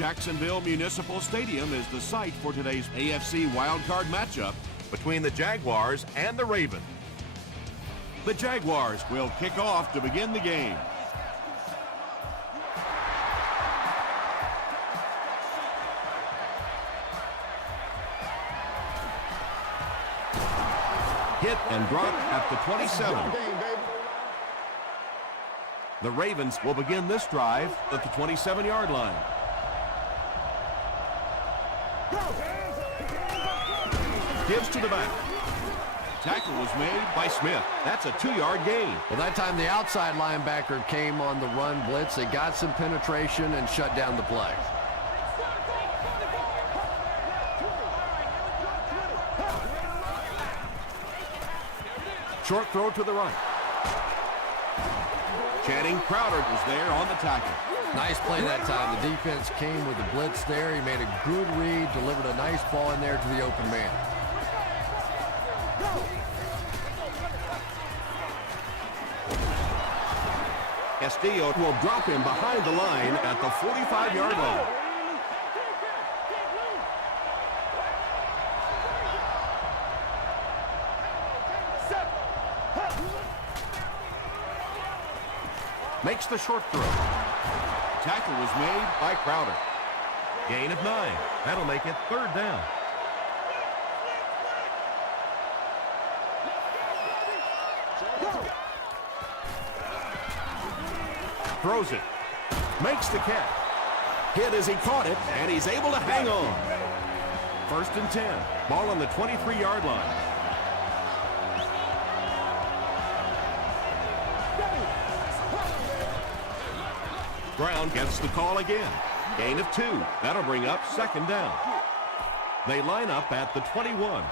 Jacksonville Municipal Stadium is the site for today's AFC wildcard matchup between the Jaguars and the Ravens. The Jaguars will kick off to begin the game. Hit and drop at the 27. The Ravens will begin this drive at the 27-yard line. Gives to the back. Tackle was made by Smith. That's a 2-yard gain. Well, that time the outside linebacker came on the run blitz. They got some penetration and shut down the play. Short throw to the right. Channing Crowder was there on the tackle. Nice play that time. The defense came with the blitz there. He made a good read, delivered a nice ball in there to the open man. Castillo will drop him behind the line at the 45-yard line. Makes the short throw. Tackle was made by Crowder. Gain of 9. That'll make it 3rd down. Throws it. Makes the catch. Hit as he caught it, and he's able to hang on. 1st and 10. Ball on the 23-yard line. Brown gets the call again. Gain of 2. That'll bring up 2nd down. They line up at the 21.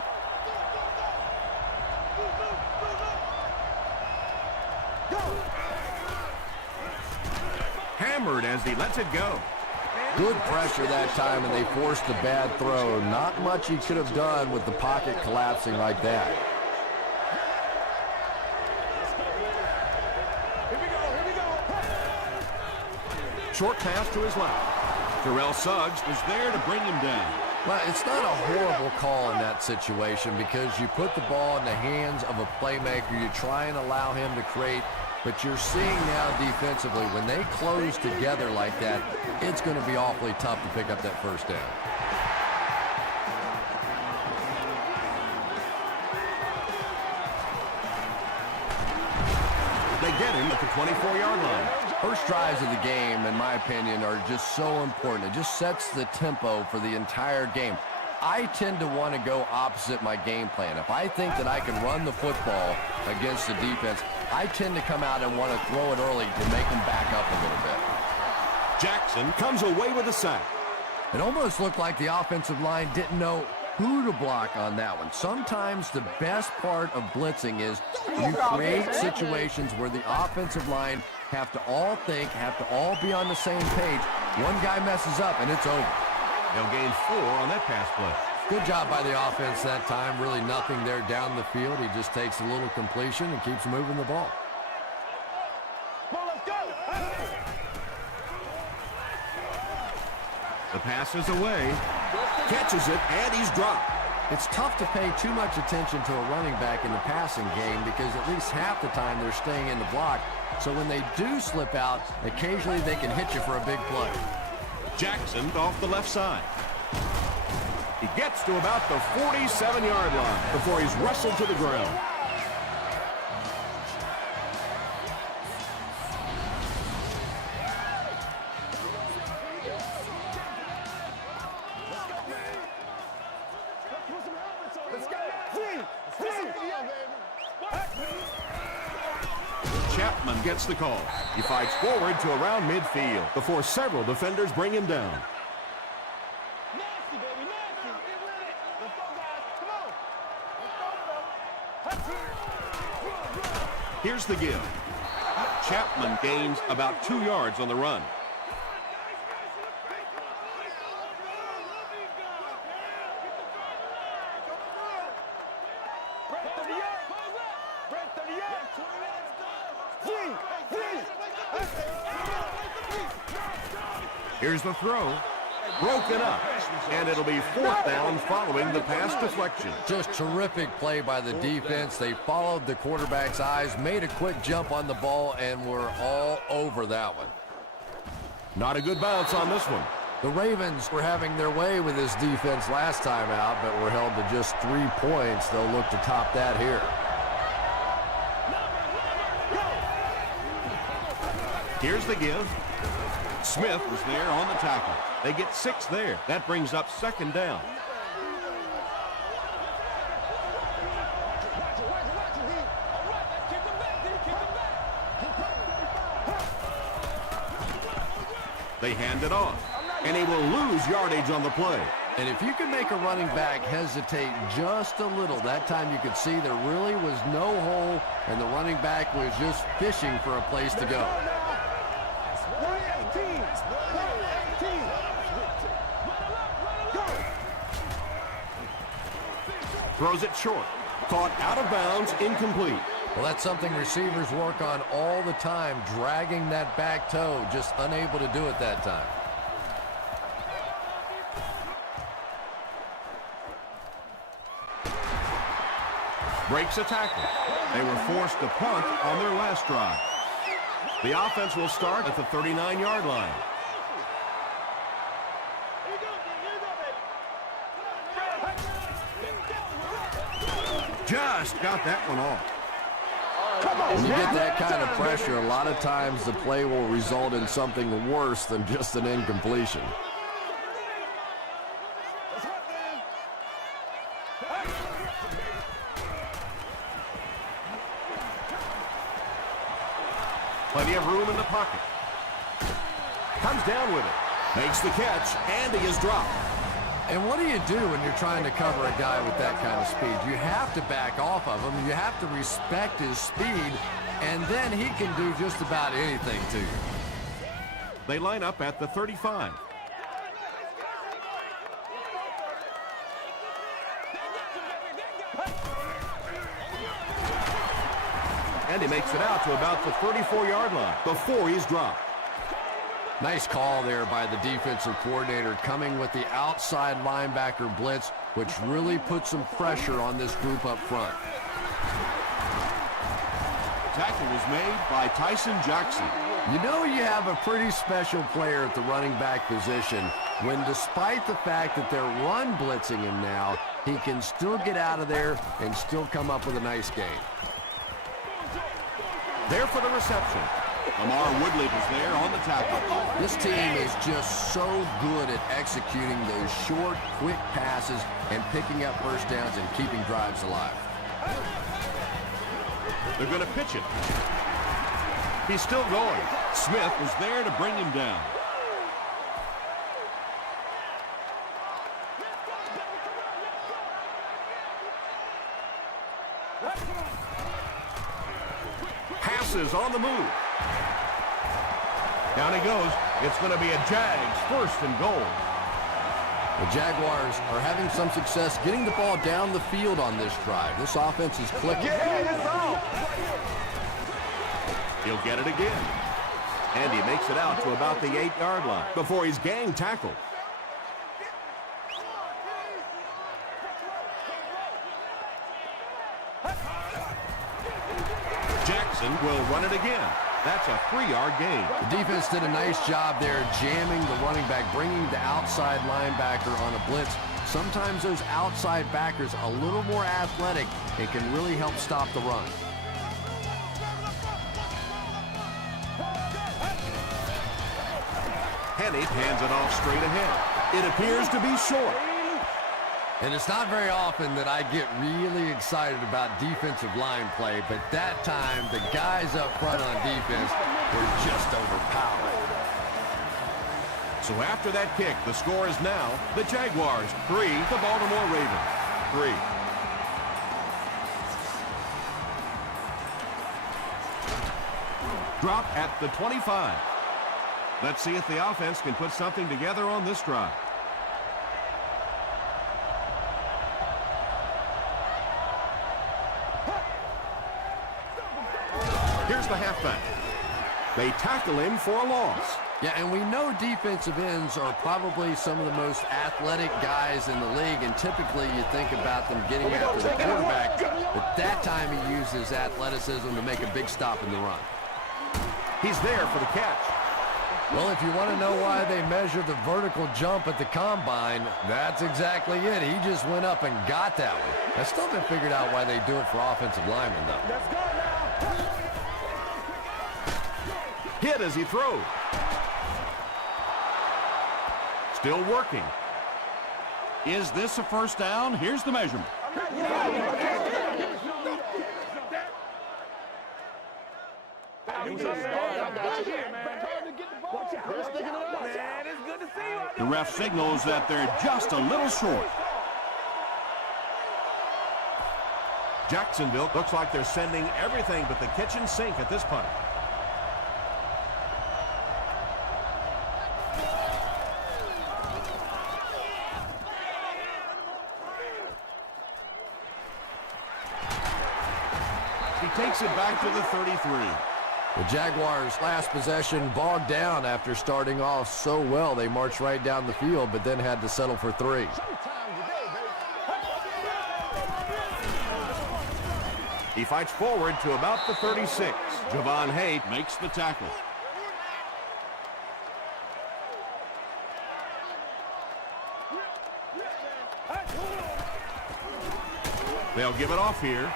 Hammered as he lets it go. Good pressure that time, and they forced a bad throw. Not much he could have done with the pocket collapsing like that. Short pass to his left. Terrell Suggs was there to bring him down. Well, it's not a horrible call in that situation because you put the ball in the hands of a playmaker. You try and allow him to create, but you're seeing now defensively, when they close together like that, it's going to be awfully tough to pick up that 1st down. They get him at the 24-yard line. First drives of the game, in my opinion, are just so important. It just sets the tempo for the entire game. I tend to want to go opposite my game plan. If I think that I can run the football against the defense, I tend to come out and want to throw it early to make them back up a little bit. Jackson comes away with a sack. It almost looked like the offensive line didn't know who to block on that one. Sometimes the best part of blitzing is you create situations where the offensive line have to all think, have to all be on the same page. One guy messes up and it's over. They'll gain 4 on that pass play. Good job by the offense that time. Really nothing there down the field. He just takes a little completion and keeps moving the ball. The pass is away. Catches it, and he's dropped. It's tough to pay too much attention to a running back in the passing game because at least half the time they're staying in the block. So when they do slip out, occasionally they can hit you for a big play. Jackson off the left side. He gets to about the 47-yard line before he's wrestled to the ground. Chapman gets the call. He fights forward to around midfield before several defenders bring him down. Here's the give. Chapman gains about 2 yards on the run. Here's the throw. broken up, and it'll be 4th down following the pass deflection. Just terrific play by the defense. They followed the quarterback's eyes, made a quick jump on the ball, and were all over that one. Not a good bounce on this one. The Ravens were having their way with this defense last time out, but were held to just 3 points. They'll look to top that here. Here's the give. Smith was there on the tackle. They get 6 there. That brings up 2nd down. They hand it off, and he will lose yardage on the play. And if you can make a running back hesitate just a little, that time you could see there really was no hole, and the running back was just fishing for a place to go. Throws it short. Caught out of bounds, incomplete. Well, that's something receivers work on all the time, dragging that back toe, just unable to do it that time. Breaks a tackle. They were forced to punt on their last drive. The offense will start at the 39-yard line. Just got that one off. When you get that kind of pressure, a lot of times the play will result in something worse than just an incompletion. Plenty of room in the pocket. Comes down with it. Makes the catch, and he is dropped. And what do you do when you're trying to cover a guy with that kind of speed? You have to back off of him. You have to respect his speed, and then he can do just about anything to you. They line up at the 35. And he makes it out to about the 34-yard line before he's dropped. Nice call there by the defensive coordinator, coming with the outside linebacker blitz, which really put some pressure on this group up front. Tackle was made by Tyson Jackson. You know you have a pretty special player at the running back position when, despite the fact that they're run blitzing him now, he can still get out of there and still come up with a nice gain. There for the reception. Lamar Woodley was there on the tackle. This team is just so good at executing those short, quick passes and picking up first downs and keeping drives alive. They're going to pitch it. He's still going. Smith was there to bring him down. Passes on the move. Down he goes. It's going to be a Jags 1st and goal. The Jaguars are having some success getting the ball down the field on this drive. This offense is clicking. He'll get it again. And he makes it out to about the 8-yard line before he's gang tackled. Jackson will run it again. That's a 3-yard gain. The defense did a nice job there jamming the running back, bringing the outside linebacker on a blitz. Sometimes those outside backers a little more athletic. It can really help stop the run. Hennig hands it off straight ahead. It appears to be short. And it's not very often that I get really excited about defensive line play, but that time the guys up front on defense were just overpowered. So after that kick, the score is now the Jaguars 3, the Baltimore Ravens 3. Drop at the 25. Let's see if the offense can put something together on this drive. Here's the halfback. They tackle him for a loss. Yeah, and we know defensive ends are probably some of the most athletic guys in the league, and typically you think about them getting after the quarterback, but that time he uses athleticism to make a big stop in the run. He's there for the catch. Well, if you want to know why they measure the vertical jump at the combine, that's exactly it. He just went up and got that one. I still haven't figured out why they do it for offensive linemen, though. Let's go now. Hit as he throws. Still working. Is this a first down? Here's the measurement. The ref signals that they're just a little short. Jacksonville looks like they're sending everything but the kitchen sink at this punt. He takes it back to the 33. The Jaguars' last possession bogged down after starting off so well. They marched right down the field, but then had to settle for 3. He fights forward to about the 36. Javon Hay makes the tackle. They'll give it off here.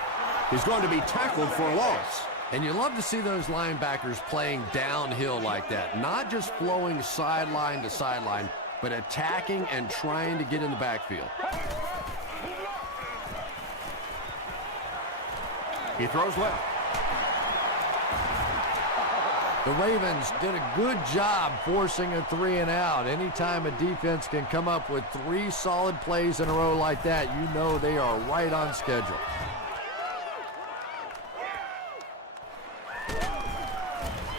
He's going to be tackled for a loss. And you love to see those linebackers playing downhill like that, not just flowing sideline to sideline, but attacking and trying to get in the backfield. He throws left. The Ravens did a good job forcing a 3 and out. Anytime a defense can come up with 3 solid plays in a row like that, you know they are right on schedule.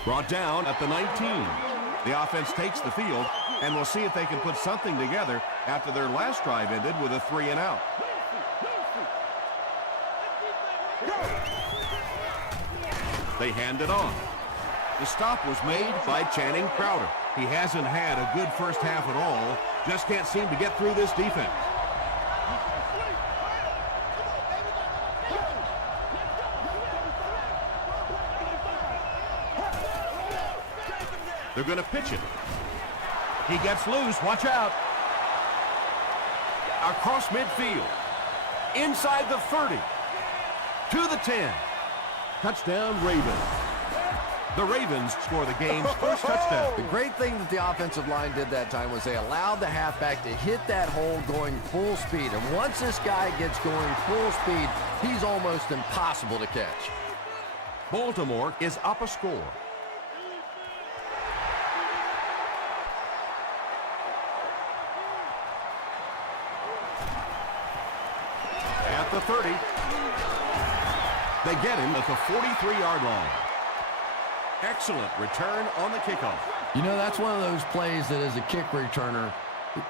Brought down at the 19. The offense takes the field, and we'll see if they can put something together after their last drive ended with a 3 and out. They hand it on. The stop was made by Channing Crowder. He hasn't had a good first half at all. Just can't seem to get through this defense. They're going to pitch it. He gets loose. Watch out. Across midfield. Inside the 30. To the 10. Touchdown, Ravens. The Ravens score the game's first touchdown. The great thing that the offensive line did that time was they allowed the halfback to hit that hole going full speed. And once this guy gets going full speed, he's almost impossible to catch. Baltimore is up a score. At the 30. They get him at the 43-yard line. Excellent return on the kickoff. You know, that's one of those plays that as a kick returner,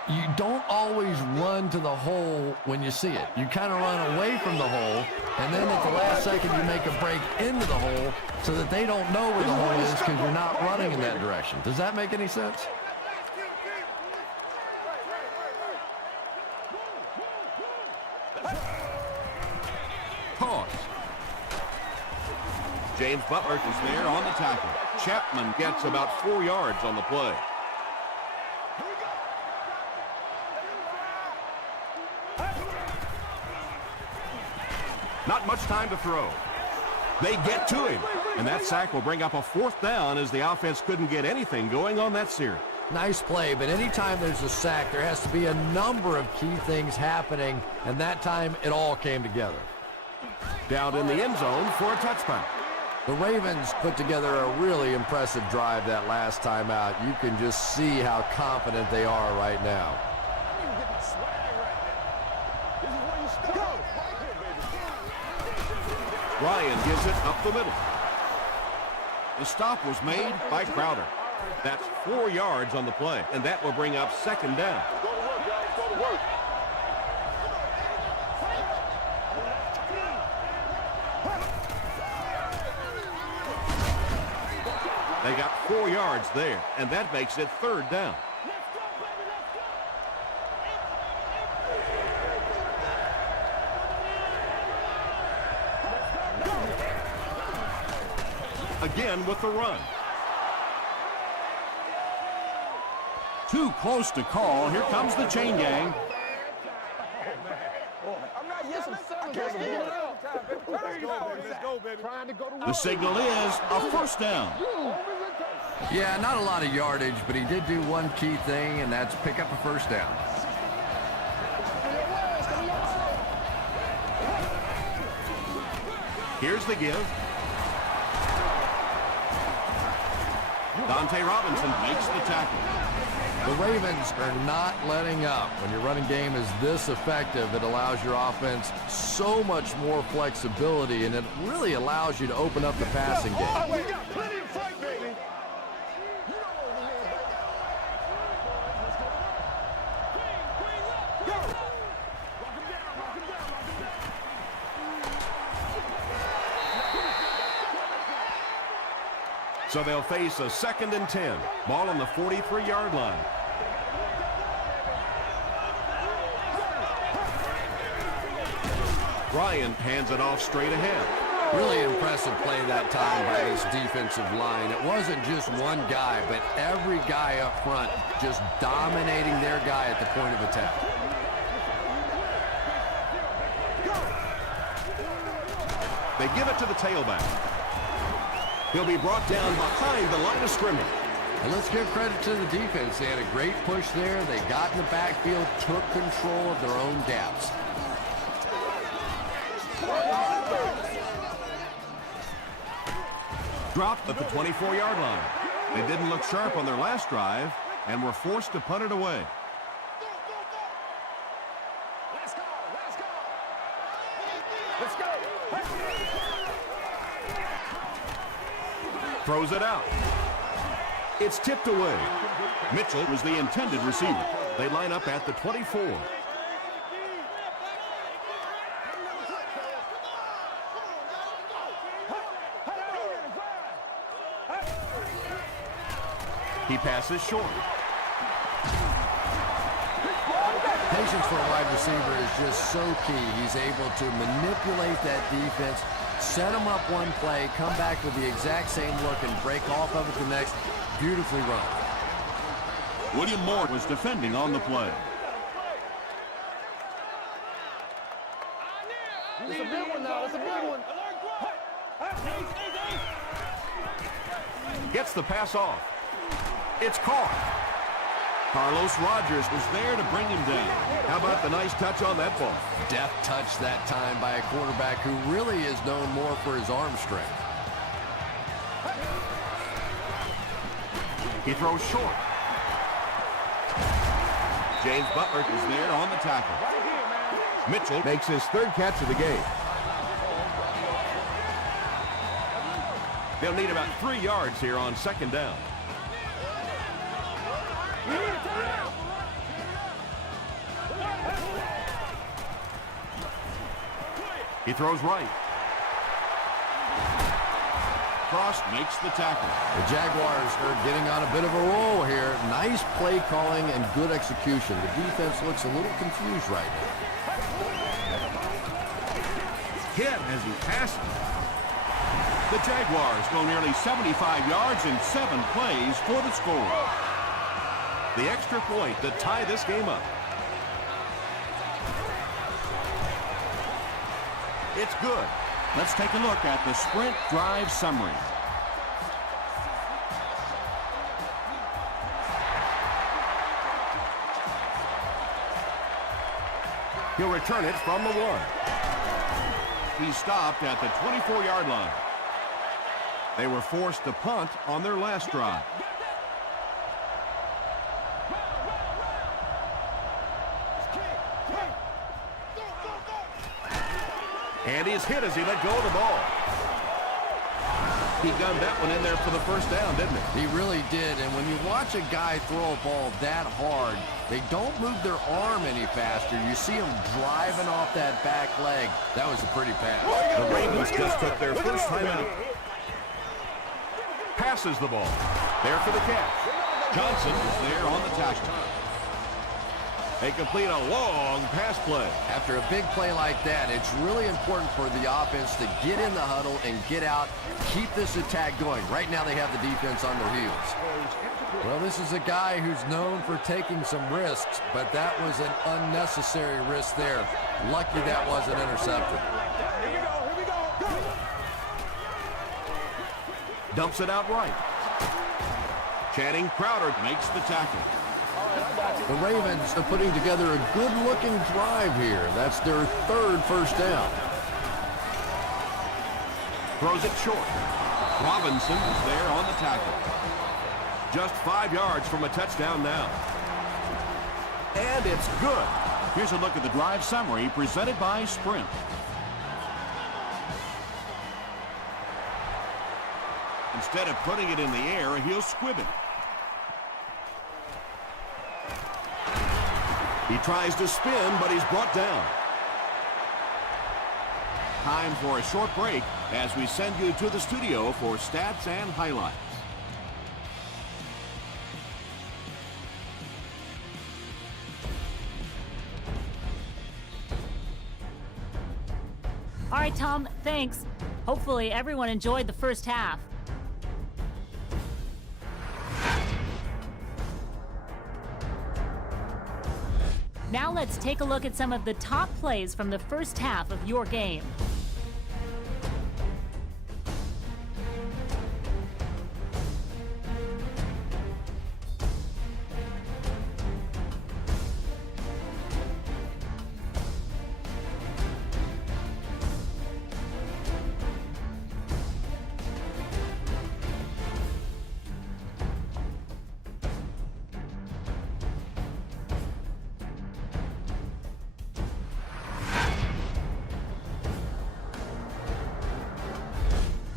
you don't always run to the hole when you see it. You kind of run away from the hole, and then at the last second you make a break into the hole so that they don't know where the hole is because you're not running in that direction. Does that make any sense? Toss. James Butler is there on the tackle. Chapman gets about 4 yards on the play. Not much time to throw. They get to him, and that sack will bring up a 4th down as the offense couldn't get anything going on that series. Nice play, but anytime there's a sack, there has to be a number of key things happening, and that time it all came together. Down in the end zone for a touchdown. The Ravens put together a really impressive drive that last time out. You can just see how confident they are right now. Ryan gives it up the middle. The stop was made by Crowder. That's 4 yards on the play, and that will bring up 2nd down. Go to work, guys. Go to work. They got 4 yards there, and that makes it 3rd down. Again with the run. Too close to call. Here comes the chain gang. The signal is a 1st down. Yeah, not a lot of yardage, but he did do one key thing, and that's pick up a 1st down. Here's the give. Dante Robinson makes the tackle. The Ravens are not letting up. When your running game is this effective, it allows your offense so much more flexibility, and it really allows you to open up the passing game. We got plenty of fight, baby. So they'll face a 2nd and 10. Ball on the 43-yard line. Ryan hands it off straight ahead. Really impressive play that time by this defensive line. It wasn't just one guy, but every guy up front just dominating their guy at the point of attack. They give it to the tailback. He'll be brought down behind the line of scrimmage. And let's give credit to the defense. They had a great push there. They got in the backfield, took control of their own gaps. Dropped at the 24-yard line. They didn't look sharp on their last drive and were forced to punt it away. Let's go. Let's go. Let's go. Throws it out. It's tipped away. Mitchell was the intended receiver. They line up at the 24. He passes short. Patience for a wide receiver is just so key. He's able to manipulate that defense, set them up one play, come back with the exact same look, and break off of it the next. Beautifully run. William Moore was defending on the play. It's a big one now. It's a big one. Gets the pass off. It's caught. Carlos Rogers was there to bring him down. How about the nice touch on that ball? Deft touch that time by a quarterback who really is known more for his arm strength. He throws short. James Butler is there on the tackle. Mitchell makes his 3rd catch of the game. They'll need about 3 yards here on 2nd down. He throws right. Frost makes the tackle. The Jaguars are getting on a bit of a roll here. Nice play calling and good execution. The defense looks a little confused right now. Hit as he passes. The Jaguars go nearly 75 yards in 7 plays for the score. The extra point to tie this game up. It's good. Let's take a look at the sprint drive summary. He'll return it from the 1. He stopped at the 24-yard line. They were forced to punt on their last drive. And he's hit as he let go of the ball. He gunned that one in there for the 1st down, didn't he? He really did, and when you watch a guy throw a ball that hard, they don't move their arm any faster. You see him driving off that back leg. That was a pretty pass. The Ravens just took their first time out. Passes the ball. There for the catch. Johnson is there on the tackle. They complete a long pass play. After a big play like that, it's really important for the offense to get in the huddle and get out, keep this attack going. Right now they have the defense on their heels. Well, this is a guy who's known for taking some risks, but that was an unnecessary risk there. Lucky that wasn't intercepted. Dumps it out right. Channing Crowder makes the tackle. The Ravens are putting together a good-looking drive here. That's their third first down. Throws it short. Robinson is there on the tackle. Just 5 yards from a touchdown now. And it's good. Here's a look at the drive summary presented by Sprint. Instead of putting it in the air, he'll squib it. He tries to spin, but he's brought down. Time for a short break as we send you to the studio for stats and highlights. All right, Tom, thanks. Hopefully everyone enjoyed the first half. Now let's take a look at some of the top plays from the first half of your game.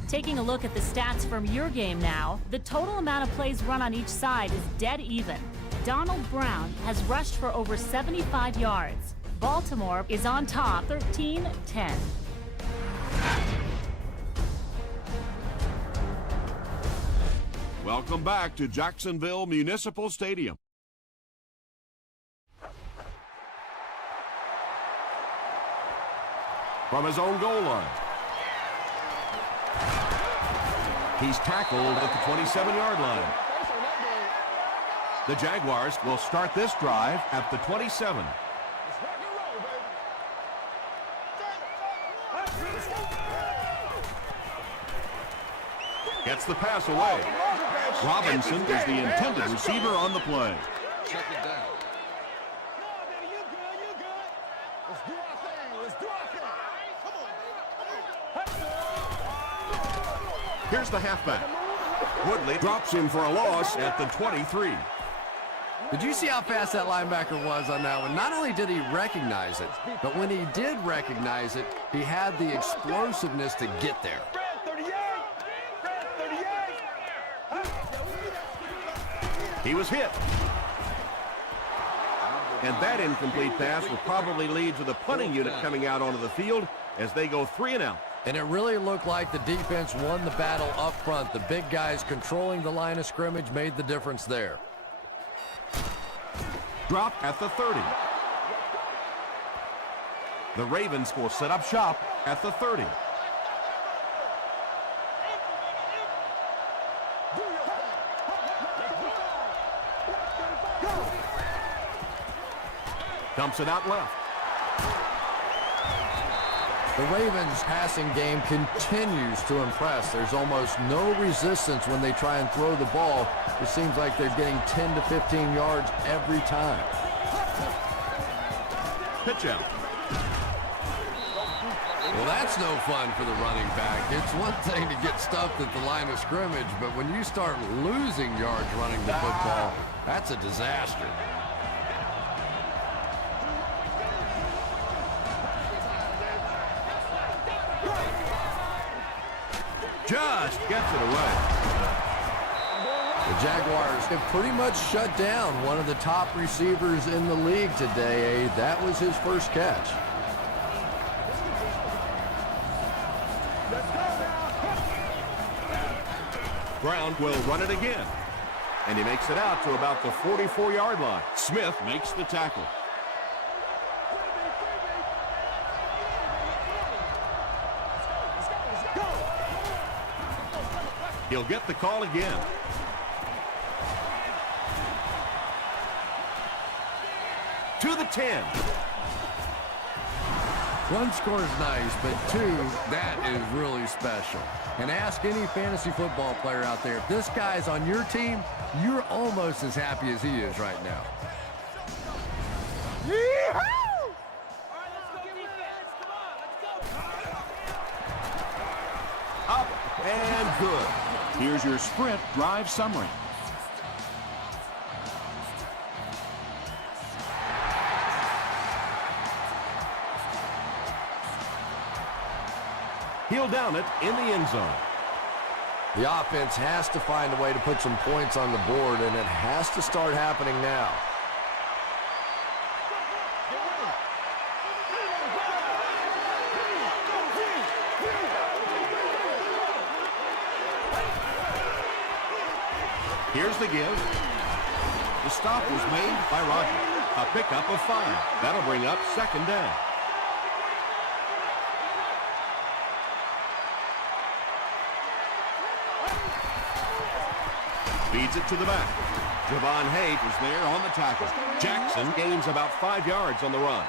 Taking a look at the stats from your game now, the total amount of plays run on each side is dead even. Donald Brown has rushed for over 75 yards. Baltimore is on top, 13-10. Welcome back to Jacksonville Municipal Stadium. From his own goal line. He's tackled at the 27-yard line. The Jaguars will start this drive at the 27. Gets the pass away. Robinson is the intended receiver on the play. Check it down. No, baby, you good, you good. Let's do our thing, let's do our thing. Here's the halfback. Woodley drops him for a loss at the 23. Did you see how fast that linebacker was on that one? Not only did he recognize it, but when he did recognize it, he had the explosiveness to get there. He was hit. And that incomplete pass will probably lead to the punting unit coming out onto the field as they go 3 and out. And it really looked like the defense won the battle up front. The big guys controlling the line of scrimmage made the difference there. Drop at the 30. The Ravens will set up shop at the 30. Dumps it out left. The Ravens' passing game continues to impress. There's almost no resistance when they try and throw the ball. It seems like they're getting 10 to 15 yards every time. Pitch out. Well, that's no fun for the running back. It's one thing to get stuffed at the line of scrimmage, but when you start losing yards running the football, that's a disaster. Just gets it away. The Jaguars have pretty much shut down one of the top receivers in the league today. That was his first catch. Brown will run it again. And he makes it out to about the 44-yard line. Smith makes the tackle. He'll get the call again. To the 10. One score is nice, but two, that is really special. And ask any fantasy football player out there, if this guy's on your team, you're almost as happy as he is right now. Up and good. Here's your sprint drive summary. He'll down it in the end zone. The offense has to find a way to put some points on the board, and it has to start happening now. Here's the give. The stop was made by Rodgers. A pickup of 5. That'll bring up second down. Feeds it to the back. Javon Hayes is there on the tackle. Jackson gains about 5 yards on the run.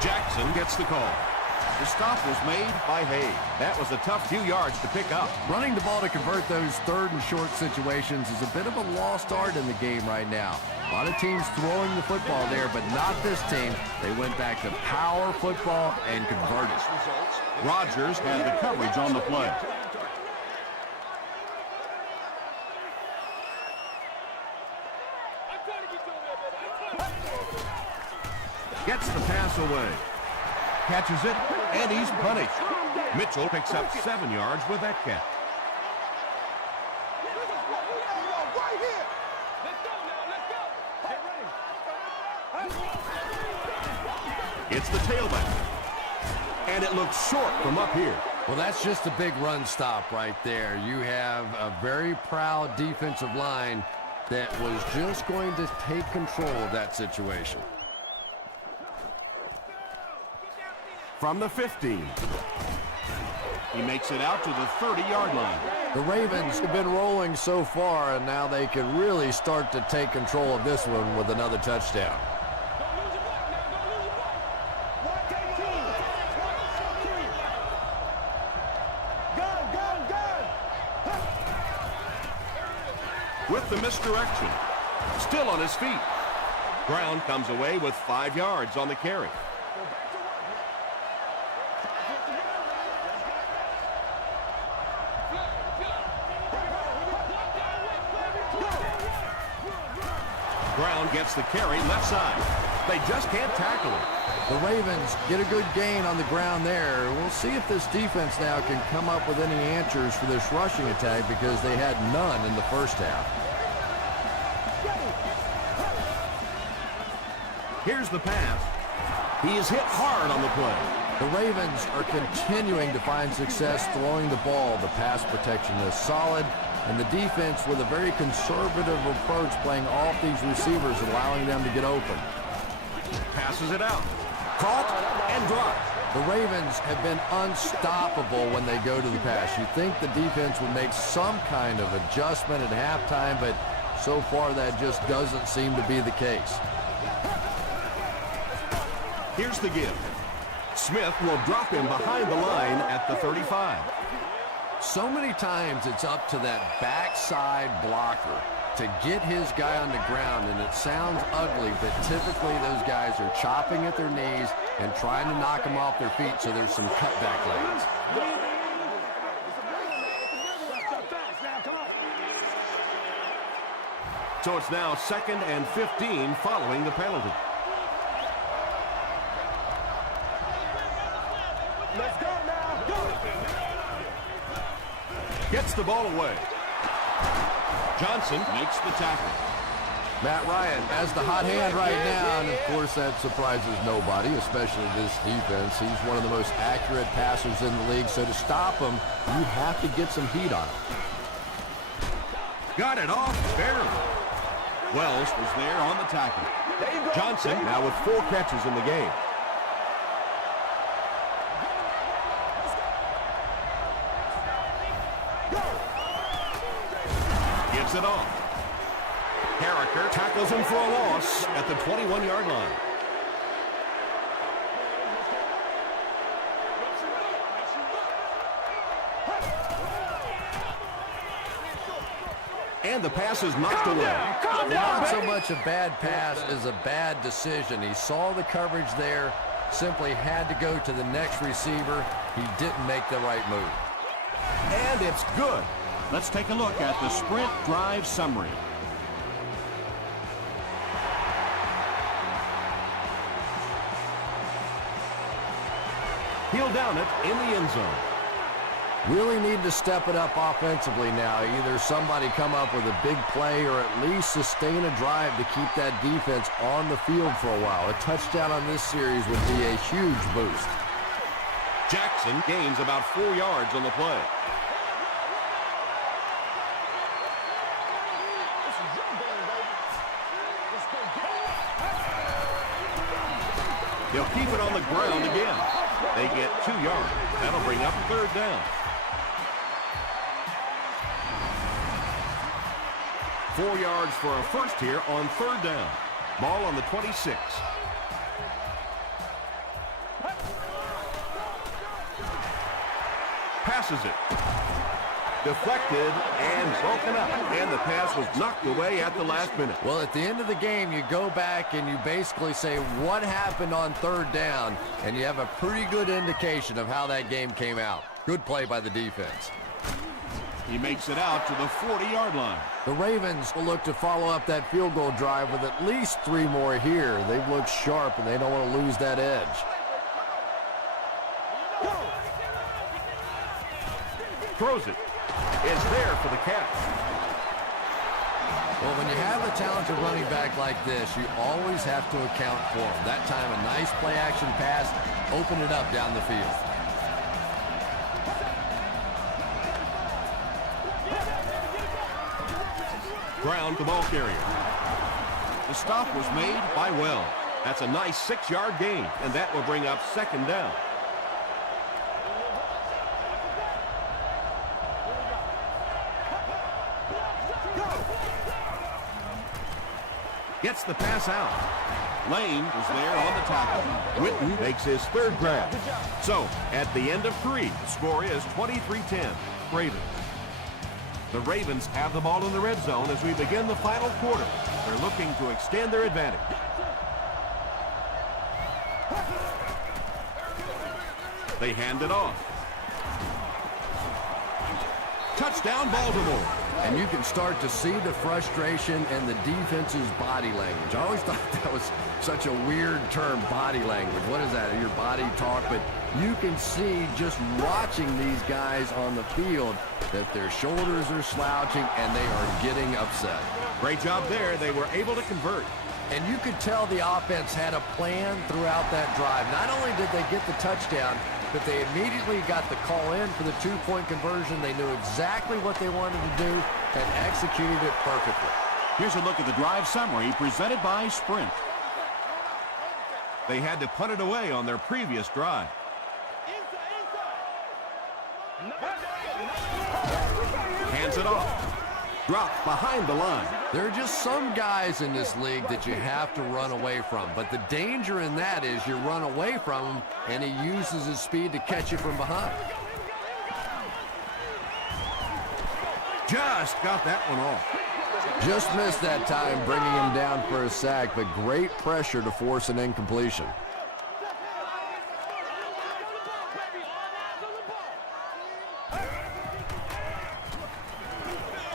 Jackson gets the call. The stop was made by Hayes. That was a tough few yards to pick up. Running the ball to convert those third and short situations is a bit of a lost art in the game right now. A lot of teams throwing the football there, but not this team. They went back to power football and converted. Rodgers had the coverage on the play. Gets the pass away. Catches it, and he's punished. Mitchell picks up 7 yards with that catch. It's the tailback. And it looks short from up here. Well, that's just a big run stop right there. You have a very proud defensive line that was just going to take control of that situation. From the 15. He makes it out to the 30-yard line. The Ravens have been rolling so far, and now they can really start to take control of this one with another touchdown. With the misdirection. Still on his feet. Brown comes away with 5 yards on the carry. Brown gets the carry left side. They just can't tackle him. The Ravens get a good gain on the ground there. We'll see if this defense now can come up with any answers for this rushing attack, because they had none in the first half. Here's the pass. He is hit hard on the play. The Ravens are continuing to find success throwing the ball. The pass protection is solid, and the defense with a very conservative approach, playing off these receivers, allowing them to get open. Passes it out. Caught and dropped. The Ravens have been unstoppable when they go to the pass. You'd think the defense would make some kind of adjustment at halftime, but so far that just doesn't seem to be the case. Here's the give. Smith will drop him behind the line at the 35. So many times it's up to that backside blocker to get his guy on the ground, and it sounds ugly, but typically those guys are chopping at their knees and trying to knock them off their feet, so there's some cutback lanes. So it's now 2nd and 15 following the penalty. Let's go now. Go. Gets the ball away. Johnson makes the tackle. Matt Ryan has the hot hand right now, and of course that surprises nobody, especially this defense. He's one of the most accurate passers in the league, so to stop him, you have to get some heat on him. Got it off barely. Wells was there on the tackle. Johnson now with 4 catches in the game. Gives it off. Carricker tackles him for a loss at the 21-yard line. And the pass is knocked away. Not so much a bad pass as a bad decision. He saw the coverage there, simply had to go to the next receiver. He didn't make the right move. And it's good. Let's take a look at the sprint drive summary. He'll down it in the end zone. Really need to step it up offensively now. Either somebody come up with a big play or at least sustain a drive to keep that defense on the field for a while. A touchdown on this series would be a huge boost. Jackson gains about 4 yards on the play. They'll keep it on the ground again. They get 2 yards. That'll bring up 3rd down. 4 yards for a first here on 3rd down. Ball on the 26. Passes it. Deflected and broken up. And the pass was knocked away at the last minute. Well, at the end of the game, you go back and you basically say what happened on 3rd down, and you have a pretty good indication of how that game came out. Good play by the defense. He makes it out to the 40-yard line. The Ravens will look to follow up that field goal drive with at least 3 more here. They've looked sharp, and they don't want to lose that edge. Throws it. Is there for the catch. Well, when you have a talented running back like this, you always have to account for him. That time, a nice play-action pass, open it up down the field. Ground the ball carrier. The stop was made by Wells. That's a nice 6-yard gain, and that will bring up 2nd down. Gets the pass out. Lane was there on the tackle. Witten makes his 3rd grab. So, at the end of 3, the score is 23-10, Ravens. The Ravens have the ball in the red zone as we begin the final quarter. They're looking to extend their advantage. They hand it off. Touchdown, Baltimore. And you can start to see the frustration in the defense's body language. I always thought that was such a weird term, body language. What is that? Your body talk? But you can see just watching these guys on the field that their shoulders are slouching and they are getting upset. Great job there. They were able to convert. And you could tell the offense had a plan throughout that drive. Not only did they get the touchdown, but they immediately got the call in for the 2-point conversion. They knew exactly what they wanted to do and executed it perfectly. Here's a look at the drive summary presented by Sprint. They had to punt it away on their previous drive. Hands it off. Dropped behind the line. There are just some guys in this league that you have to run away from. But the danger in that is you run away from him, and he uses his speed to catch you from behind. Just got that one off. Just missed that time, bringing him down for a sack, but great pressure to force an incompletion.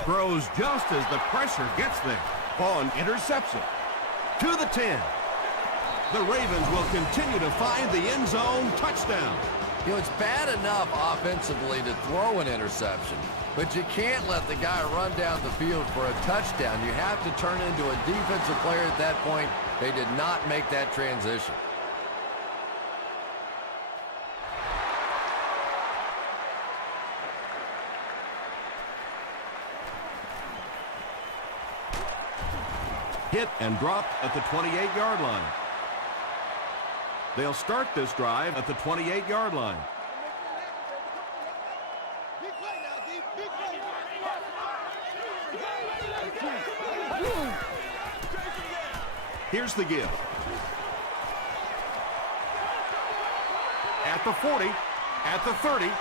Throws just as the pressure gets there. Vaughn intercepts it. To the 10. The Ravens will continue to find the end zone touchdown. You know, it's bad enough offensively to throw an interception, but you can't let the guy run down the field for a touchdown. You have to turn into a defensive player at that point. They did not make that transition. Hit and dropped at the 28-yard line. They'll start this drive at the 28-yard line. Big play now, D. Big play. Here's the give. At the 40, at the 30.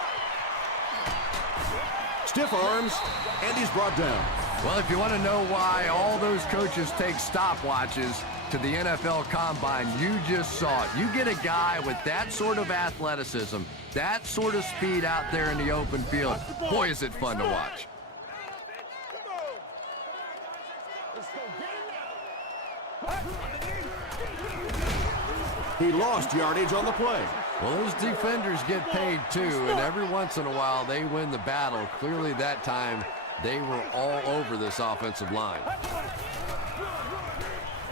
Stiff arms, and he's brought down. Well, if you want to know why all those coaches take stopwatches to the NFL Combine, you just saw it. You get a guy with that sort of athleticism, that sort of speed out there in the open field. Boy, is it fun to watch. He lost yardage on the play. Well, those defenders get paid too, and every once in a while they win the battle. Clearly that time they were all over this offensive line.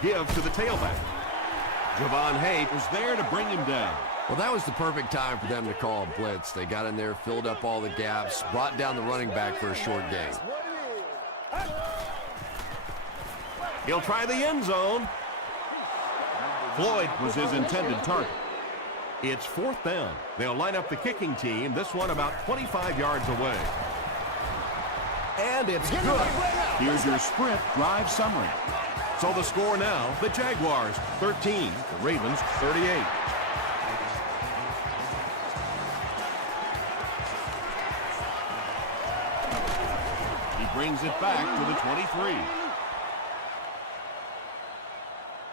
Give to the tailback. Javon Hay was there to bring him down. Well, that was the perfect time for them to call a blitz. They got in there, filled up all the gaps, brought down the running back for a short gain. He'll try the end zone. Floyd was his intended target. It's 4th down. They'll line up the kicking team, this one about 25 yards away. And it's good. Here's your sprint drive summary. So the score now, the Jaguars 13, the Ravens 38. He brings it back to the 23.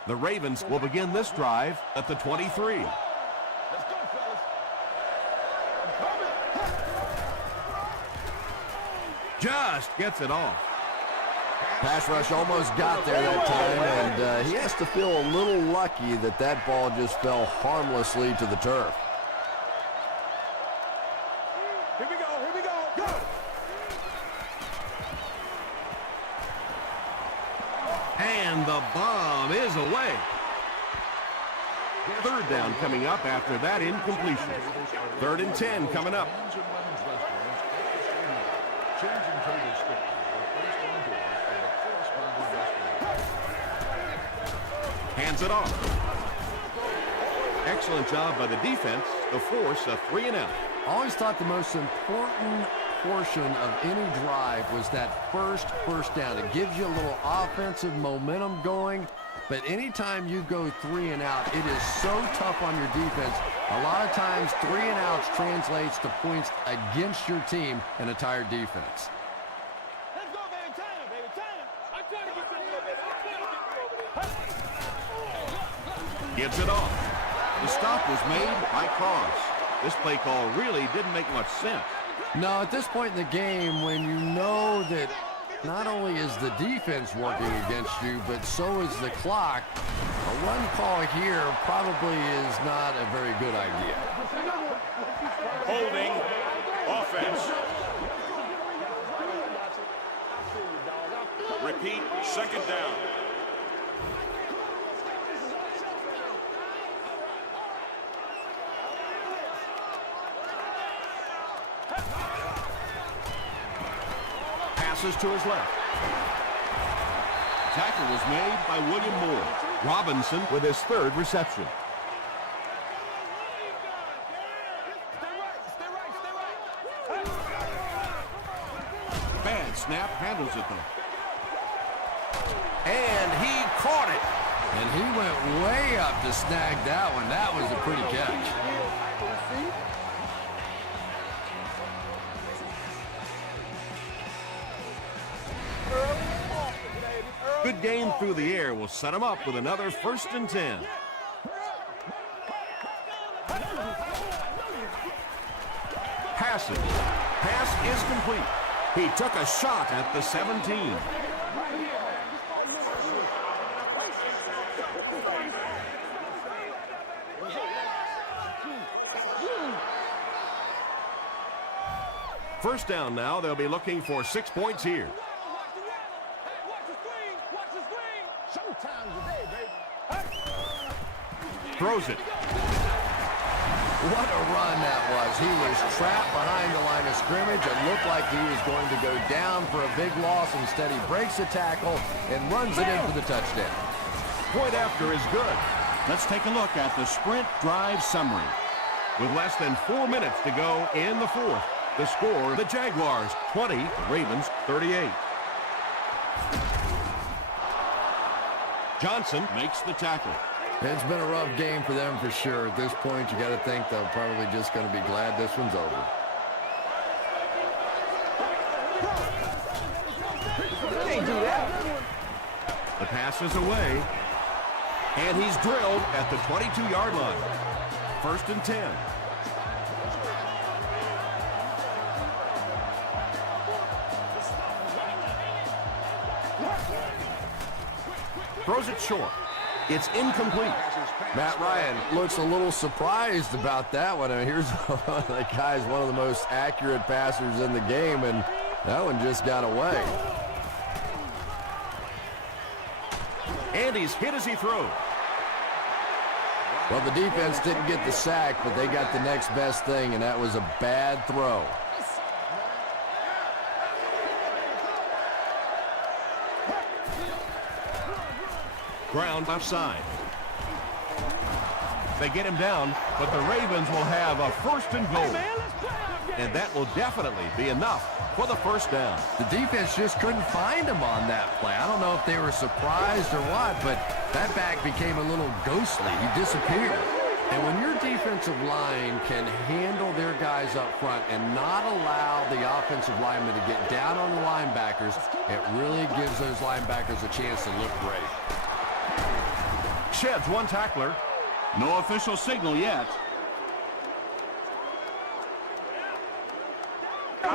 The Ravens will begin this drive at the 23. Let's go, fellas. Just gets it off. Pass rush almost got there that time, and he has to feel a little lucky that that ball just fell harmlessly to the turf. Here we go, go! And the bomb is away. 3rd down coming up after that incompletion. 3rd and 10 coming up. Hands it off. Excellent job by the defense to force a 3-and-out. I always thought the most important portion of any drive was that first down. It gives you a little offensive momentum going, but anytime you go 3-and-out, it is so tough on your defense. A lot of times 3-and-outs translates to points against your team and a tired defense. Let's go, baby. Time, baby. Time. I'm trying to get you over there. Gives it off. The stop was made by Cross. This play call really didn't make much sense. No, at this point in the game, when you know that not only is the defense working against you, but so is the clock, a run call here probably is not a very good idea. Holding offense. Repeat, 2nd down. Passes to his left. Tackle was made by William Moore. Robinson with his 3rd reception. Bad snap, handles it though. And he caught it. And he went way up to snag that one. That was a pretty catch. Good game through the air will set him up with another 1st and 10. Passes. Pass is complete. He took a shot at the 17. First down now. They'll be looking for 6 points here. Showtime today, baby. Throws it. What a run that was. He was trapped behind the line of scrimmage. It looked like he was going to go down for a big loss. Instead, he breaks the tackle and runs it in for the touchdown. Point after is good. Let's take a look at the sprint drive summary. With less than 4 minutes to go in the fourth, the score, the Jaguars 20, Ravens 38. Johnson makes the tackle. It's been a rough game for them for sure. At this point, you got to think they're probably just going to be glad this one's over. Can't do that. The pass is away. And he's drilled at the 22-yard line. First and 10. Throws it short. It's incomplete. Matt Ryan looks a little surprised about that one. I mean, here's the guy's one of the most accurate passers in the game, and that one just got away. And he's hit as he throws. Well, the defense didn't get the sack, but they got the next best thing, and that was a bad throw. Ground left side. They get him down, but the Ravens will have a first and goal. And that will definitely be enough for the first down. The defense just couldn't find him on that play. I don't know if they were surprised or what, but that back became a little ghostly. He disappeared. And when your defensive line can handle their guys up front and not allow the offensive linemen to get down on the linebackers, it really gives those linebackers a chance to look great. Sheds one tackler. No official signal yet.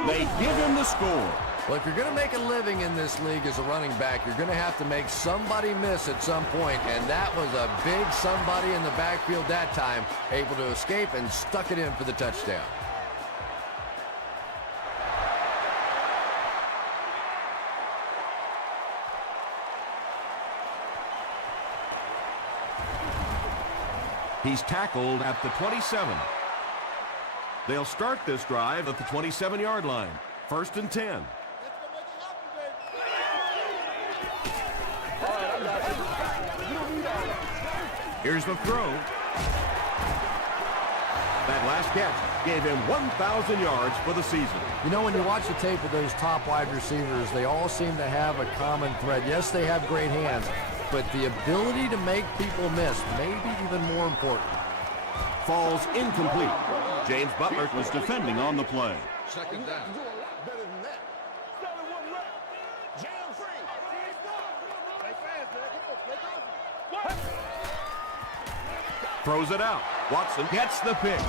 They give him the score. Well, if you're going to make a living in this league as a running back, you're going to have to make somebody miss at some point, and that was a big somebody in the backfield that time, able to escape and stuck it in for the touchdown. He's tackled at the 27. They'll start this drive at the 27-yard line. First and 10. Here's the throw. That last catch gave him 1,000 yards for the season. You know, when you watch the tape of those top wide receivers, they all seem to have a common thread. Yes, they have great hands, but the ability to make people miss may be even more important. Falls incomplete. James Butler was defending on the play. Second down. Better than that. Jam free. Play fast, man. Throws it out. Watson gets the pick.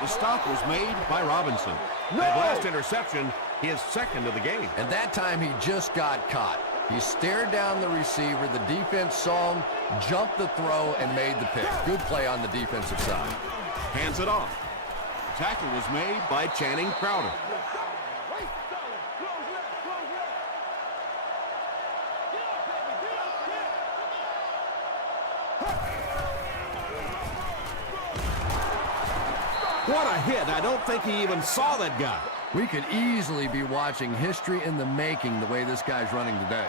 The stop was made by Robinson. That last interception, his second of the game. And that time he just got caught. He stared down the receiver. The defense saw him, jumped the throw, and made the pick. Good play on the defensive side. Hands it off. Tackle was made by Channing Crowder. What a hit. I don't think he even saw that guy. We could easily be watching history in the making the way this guy's running today.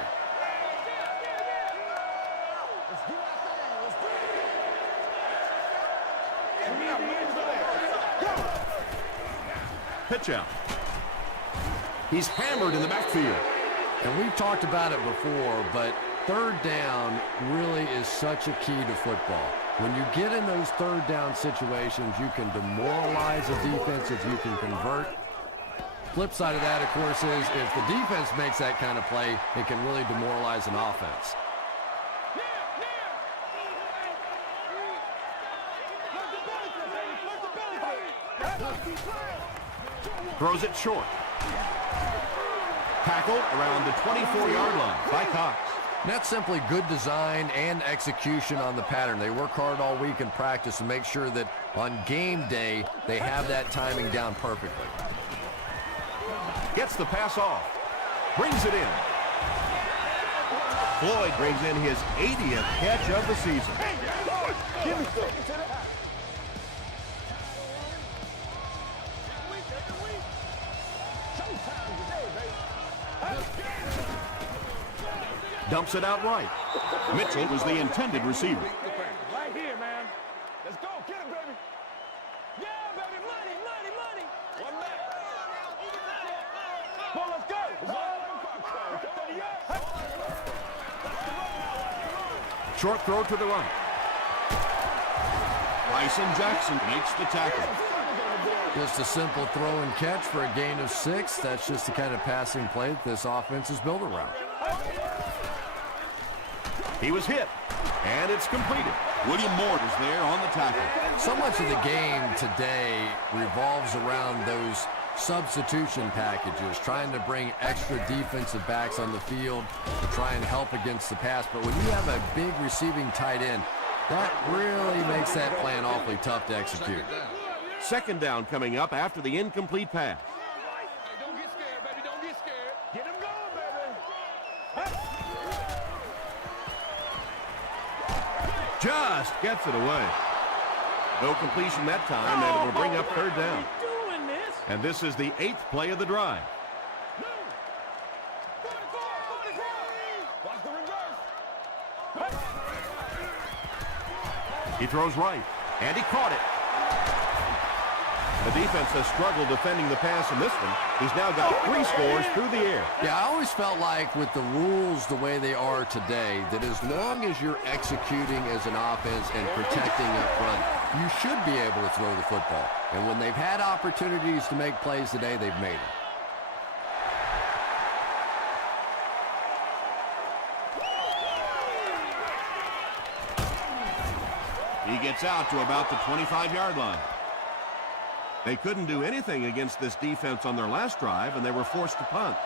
Pitch out. He's hammered in the backfield. And we've talked about it before, but third down really is such a key to football. When you get in those third down situations, you can demoralize a defense if you can convert. Flip side of that, of course, is if the defense makes that kind of play, it can really demoralize an offense. Throws it short. Tackled around the 24-yard line by Cox. That's simply good design and execution on the pattern. They work hard all week in practice to make sure that on game day, they have that timing down perfectly. Gets the pass off. Brings it in. Floyd brings in his 80th catch of the season. Give me some. Dumps it out right. Mitchell was the intended receiver. Right here, man. Let's go. Get it, baby. Yeah, baby. Money, money, money. One man. Come on, let's go. Short throw to the right. Bryson Jackson makes the tackle. Just a simple throw and catch for a gain of 6. That's just the kind of passing play that this offense is built around. He was hit, and it's completed. William Moore is there on the tackle. So much of the game today revolves around those substitution packages, trying to bring extra defensive backs on the field to try and help against the pass. But when you have a big receiving tight end, that really makes that plan awfully tough to execute. Second down coming up after the incomplete pass. Hey, don't get scared, baby. Don't get scared. Get him going, baby. Just gets it away. No completion that time, and it will bring up third down. And this is the 8th play of the drive. Watch the reverse. He throws right, and he caught it. The defense has struggled defending the pass in this one. He's now got 3 scores through the air. Yeah, I always felt like with the rules the way they are today, that as long as you're executing as an offense and protecting up front, you should be able to throw the football. And when they've had opportunities to make plays today, they've made it. He gets out to about the 25-yard line. They couldn't do anything against this defense on their last drive, and they were forced to punt.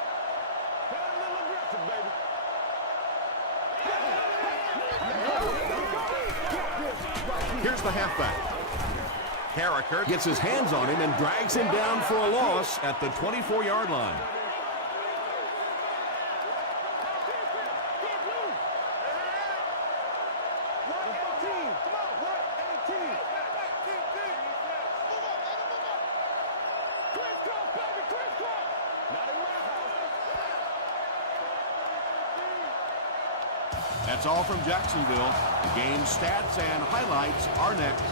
Here's the halfback. Carricker gets his hands on him and drags him down for a loss at the 24-yard line. That's all from Jacksonville. The game stats and highlights are next.